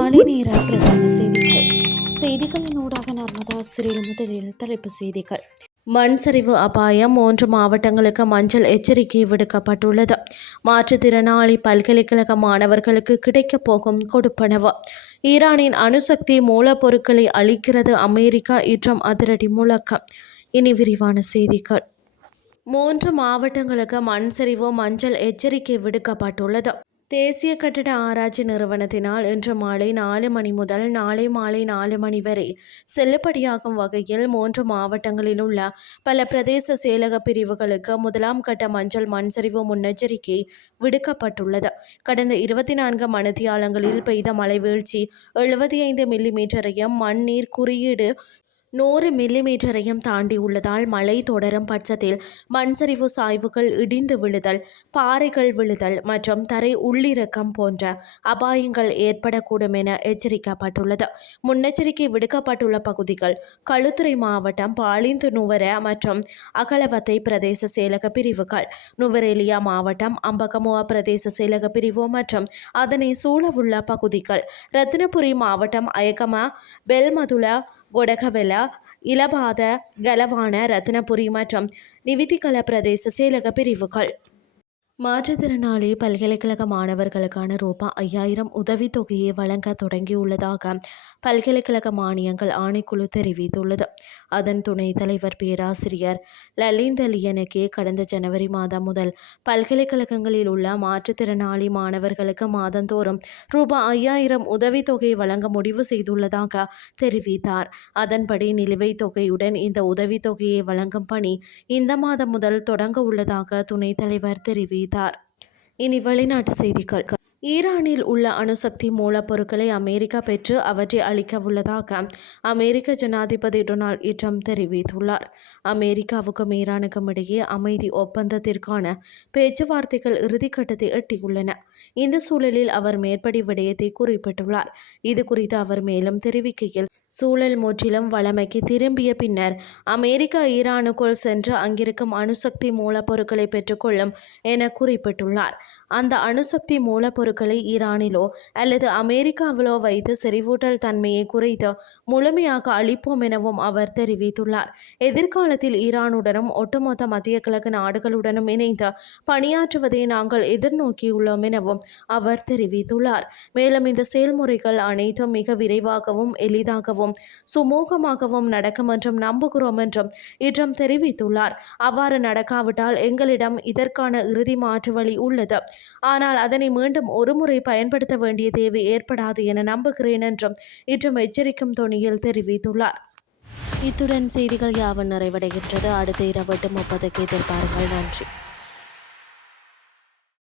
காலை நேர பிரதான செய்திகளின் ஊடாக நர்மதா சிறில் முதலில் தலைப்பு செய்திகள். மண் சரிவு அபாயம் 3 மாவட்டங்களுக்கு மஞ்சள் எச்சரிக்கை விடுக்கப்பட்டுள்ளது. மாற்றுத்திறனாளி பல்கலைக்கழக மாணவர்களுக்கு கிடைக்கப் போகும் கொடுப்பனவு. ஈரானின் அணுசக்தி மூலப்பொருட்களை அளிக்கிறது அமெரிக்கா இன்றும் அதிரடி முழக்கம். இனி விரிவான செய்திகள். 3 மாவட்டங்களுக்கு மண் சரிவு மஞ்சள் எச்சரிக்கை விடுக்கப்பட்டுள்ளது. தேசிய கட்டட ஆராய்ச்சி நிறுவனத்தினால் இன்று மாலை 4 மணி முதல் நாளை மாலை 4 மணி வரை செல்லுபடியாகும் வகையில் 3 மாவட்டங்களில் உள்ள பல பிரதேச செயலக பிரிவுகளுக்கு 1ஆம் கட்ட மஞ்சள் மண்சரிவு முன்னெச்சரிக்கை விடுக்கப்பட்டுள்ளது. கடந்த 24 மணித்தியாலங்களில் பெய்த மழை வீழ்ச்சி 75 மில்லிமீட்டரையும் மண் நீர் குறியீடு 100 மில்லிமீட்டரையும் தாண்டியுள்ளதால் மழை தொடரும் பட்சத்தில் மண்சரிவு சாய்வுகள் இடிந்து விழுதல், பாறைகள் விழுதல் மற்றும் தரை உள்ளிறக்கம் போன்ற அபாயங்கள் ஏற்படக்கூடும் என எச்சரிக்கப்பட்டுள்ளது. முன்னெச்சரிக்கை விடுக்கப்பட்டுள்ள பகுதிகள் களுத்துறை மாவட்டம் பாலிந்து நுவர மற்றும் அகலவத்தை பிரதேச செயலக பிரிவுகள், நுவரெலியா மாவட்டம் அம்பகமுவ பிரதேச செயலக பிரிவு மற்றும் அதனை சூழவுள்ள பகுதிகள், ரத்தினபுரி மாவட்டம் அயகம பெல்மதுல கொடகவெல இலபாத கலவான ரத்தினபுரி மற்றும் நிவிதிகல பிரதேச செயலக பிரிவுகள். மாற்றுத்திறனாளி பல்கலைக்கழக மாணவர்களுக்கான ரூபாய் 5000 உதவித்தொகையை வழங்க தொடங்கியுள்ளதாக பல்கலைக்கழக மானியங்கள் ஆணைக்குழு தெரிவித்துள்ளது. அதன் துணைத் தலைவர் பேராசிரியர் லலிந்த லியனகே கடந்த ஜனவரி மாதம் முதல் பல்கலைக்கழகங்களில் உள்ள மாற்றுத்திறனாளி மாணவர்களுக்கு மாதந்தோறும் ரூபாய் 5000 உதவித்தொகை வழங்க முடிவு செய்துள்ளதாக தெரிவித்தார். அதன்படி நிலுவைத் தொகையுடன் இந்த உதவித்தொகையை வழங்கும் பணி இந்த மாதம் முதல் தொடங்க உள்ளதாக துணைத் தலைவர் தெரிவித்தார். இனி வெளிநாட்டு செய்திகள். ஈரானில் உள்ள அணுசக்தி மூலப்பொருட்களை அமெரிக்கா பெற்று அவற்றை அளிக்க உள்ளதாக அமெரிக்க ஜனாதிபதி டொனால்ட் ட்ரம்ப் தெரிவித்துள்ளார். அமெரிக்காவுக்கும் ஈரானுக்கும் இடையே அமைதி ஒப்பந்தத்திற்கான பேச்சுவார்த்தைகள் இறுதிக்கட்டத்தை எட்டியுள்ளன. இந்த சூழலில் அவர் மேற்படி விடயத்தை குறிப்பிட்டுள்ளார். இது குறித்து அவர் மேலும் தெரிவிக்கையில், சூழல் முற்றிலும் வழமைக்கு திரும்பிய பின்னர் அமெரிக்கா ஈரானுக்குள் சென்று அங்கிருக்கும் அணுசக்தி மூலப்பொருட்களை பெற்றுக்கொள்ளும் என குறிப்பிட்டுள்ளார். அந்த அணுசக்தி மூலப்பொருட்களை ஈரானிலோ அல்லது அமெரிக்காவிலோ வைத்து செறிவூட்டல் தன்மையை குறைத்து முழுமையாக அளிப்போம் எனவும் அவர் தெரிவித்துள்ளார். எதிர்காலத்தில் ஈரானுடனும் ஒட்டுமொத்த மத்திய கிழக்கு நாடுகளுடனும் இணைந்து பணியாற்றுவதை நாங்கள் எதிர்நோக்கியுள்ளோம் எனவும் அவர் தெரிவித்துள்ளார். மேலும் இந்த செயல்முறைகள் அனைத்தும் மிக விரைவாகவும் எளிதாகவும் சுமூகமாகவும் நடக்கும் என்றும் நம்புகிறோம் என்றும் ட்ரம்ப் தெரிவித்துள்ளார். அவ்வாறு நடக்காவிட்டால் எங்களிடம் இதற்கான இறுதி மாற்று வழி உள்ளது. ஆனால் அதனை மீண்டும் ஒருமுறை பயன்படுத்த வேண்டிய தேவை ஏற்படாது என நம்புகிறேன் என்றும் ட்ரம்ப் எச்சரிக்கும் தொனியில் தெரிவித்துள்ளார். இத்துடன் செய்திகள் யாவும் நிறைவடைகின்றது. அடுத்த இரவு 8:30 எதிர்பாருங்கள். நன்றி.